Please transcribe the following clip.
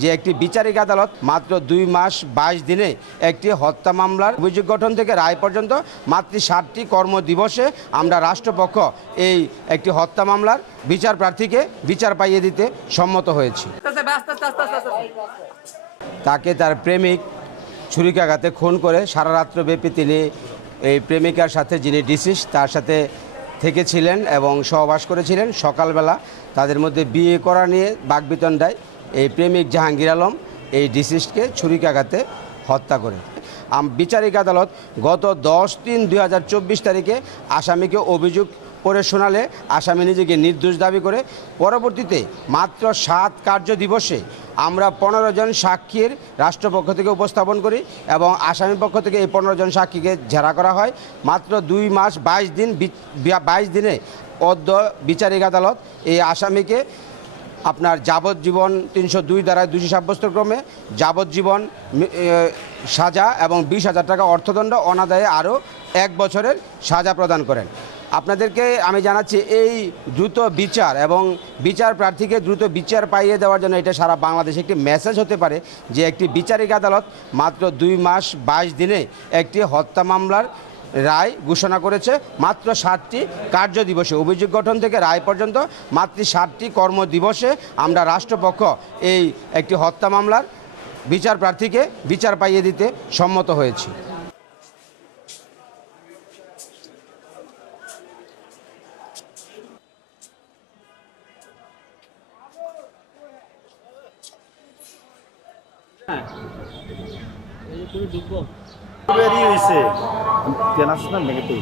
যে একটি বিচারিক আদালত মাত্র 2 মাস 22 দিনে একটি হত্যা মামলার অভিযোগ গঠন থেকে রায় পর্যন্ত মাত্র 60টি কর্মদিবসে আমরা রাষ্ট্রপক্ষ এই একটি হত্যা মামলার বিচার প্রার্থীকে বিচার পাইয়ে দিতে সম্মত হয়েছি। তাকে তার প্রেমিক ছুরিকাঘাতে খুন করে সারা রাত্রব্যাপী তিনি এই প্রেমিকার সাথে যিনি ডিসিস তার সাথে থেকেছিলেন এবং সহবাস করেছিলেন। সকালবেলা তাদের মধ্যে বিয়ে করা নিয়ে বাকবিতণ্ডায় এই প্রেমিক জাহাঙ্গীর আলম এই ডিসিসকে ছুরিকাঘাতে হত্যা করে। বিচারিক আদালত গত 10/3/2024 তারিখে আসামিকে অভিযোগ করে শোনালে আসামি নিজেকে নির্দোষ দাবি করে পরবর্তীতে মাত্র 7 কার্য দিবসে আমরা 15 জন সাক্ষীর রাষ্ট্রপক্ষ থেকে উপস্থাপন করি এবং আসামি পক্ষ থেকে এই 15 জন সাক্ষীকে জেরা করা হয়। মাত্র 2 মাস 22 দিনে অদ্য বিচারিক আদালত এই আসামিকে আপনার যাবজ্জীবন 302 ধারায় দোষী সাব্যস্ত ক্রমে যাবজ্জীবন সাজা এবং 20,000 টাকা অর্থদণ্ড অনাদায়ে আরও 1 বছরের সাজা প্রদান করেন। আপনাদেরকে আমি জানাচ্ছি এই দ্রুত বিচার এবং বিচার প্রার্থীকে দ্রুত বিচার পাইয়ে দেওয়ার জন্য এটা সারা বাংলাদেশে একটি মেসেজ হতে পারে যে একটি বিচারিক আদালত মাত্র 2 মাস 22 দিনে একটি হত্যা মামলার রায় ঘোষণা করেছে। মাত্র 60টি কার্য দিবসে অভিযোগ গঠন থেকে রায় পর্যন্ত মাত্র 60টি কর্মদিবসে আমরা রাষ্ট্রপক্ষ এই একটি হত্যা মামলার বিচার প্রার্থীকে বিচার পাইয়ে দিতে সম্মত হয়েছি। বেরিয়ে হয়েছে কেন আসছেন নাকি?